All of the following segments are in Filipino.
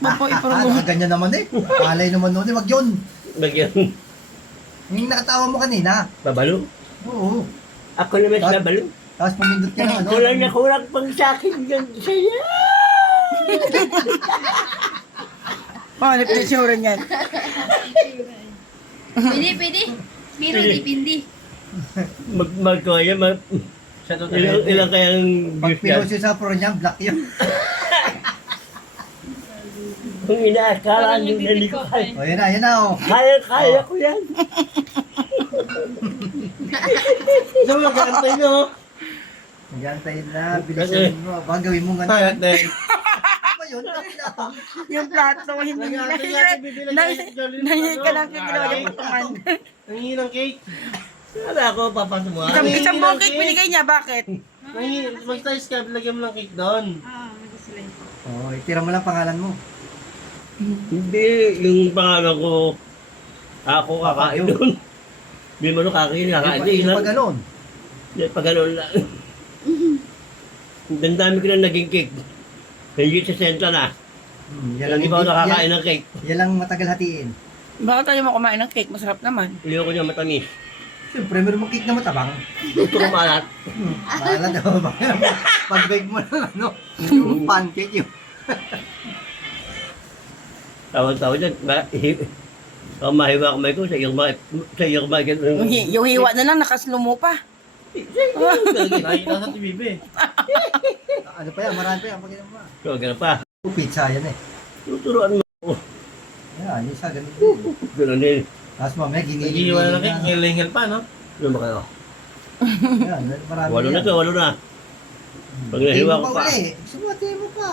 Ganyan naman eh. Alay naman noon eh. Wag yun. Bagyan. Yung nakatawa mo kanina. Babalo. Oo. Ako naman Tapos- sa babalo. Tapos pumindot ka ng ano. Wala na kurang pang sa akin yan sa'yo. Hanip na siya rin yan. Pwede. Miro, dipindi. Magkaya, ilang kayang Pag views yan. pinost yun sa pro niya, black yun. Kung inaakala nyo na hindi ko kaya. O yan na oh. Kaya ko yan. Ito mo, gantay nyo. Nagantay na, bilisan mo. Baka gawin mo nga. Ay, ate. Ano ba yun? Ano yung lato? Yung plato, hindi Nag-aantay natin bibili Nahingi ka lang kay ginawa niya patungan. Nangingi ng cake. Wala ako, papasok mo. Isang buong cake binigay niya, bakit? Mag-size ka, lagyan mo ng cake doon. Oh, itira mo lang pangalan mo. Hindi, yung pangalan ko, ako kakain doon. Hindi mo kakain, kakain. Yung pag ganon. Pagano'n lang. Ang dami ko na naging cake. Hindi 60 na. Yan Hindi pa ako nakakain ng cake. Yan lang matagal hatiin. Bakit tayo mo kumain ng cake? Masarap naman. Hindi ko niya matamis. Siyempre, meron mong cake na matabang. Gusto ko maalat. Mahala daw. Pag-bake mo ng ano, yung pancake yun. Tawag-tawag dyan. Ang mahiwa kamay ko sa iyong mga Yung hiwa na lang, nakaslumo pa. Nakikita sa TVB eh. Ano pa yan, marami pa yan. Pag mo. So, gano'n pa. Pizza yan eh. Tuturuan mo. Yan, isa ganun din. Gano'n din. Tapos mamaya, Nagiiwan na ng cake, ngil-ngil pa, no? Ano ba kayo? Yan, marami Walo na yan. to, walo na. Pag Tingin nahiwa mo ko pa. uli. Sumutin mo pa.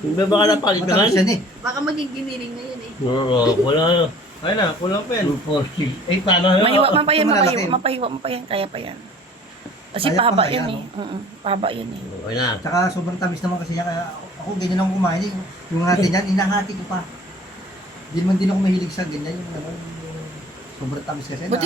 Hindi ba baka napalit ka Matamis man? yan eh. Baka maging giniling ngayon eh. Oo, wala na. Ayun na, kulang pa yan. 2, 4, 6. Eh, paano yun? Mahiwa man pa yan, Malalaki. mapahiwa mo pa yan, kaya pa yan. Kasi Kaya pa pahaba nga yan yan, eh. Pahaba yan eh. Okay na. Tsaka sobrang tamis naman kasi niya. Kaya ako ganyan ako kumain eh. Yung hati niyan, inahati ko pa. Hindi naman din ako mahilig sa ganyan. Yung sobrang tamis kasi.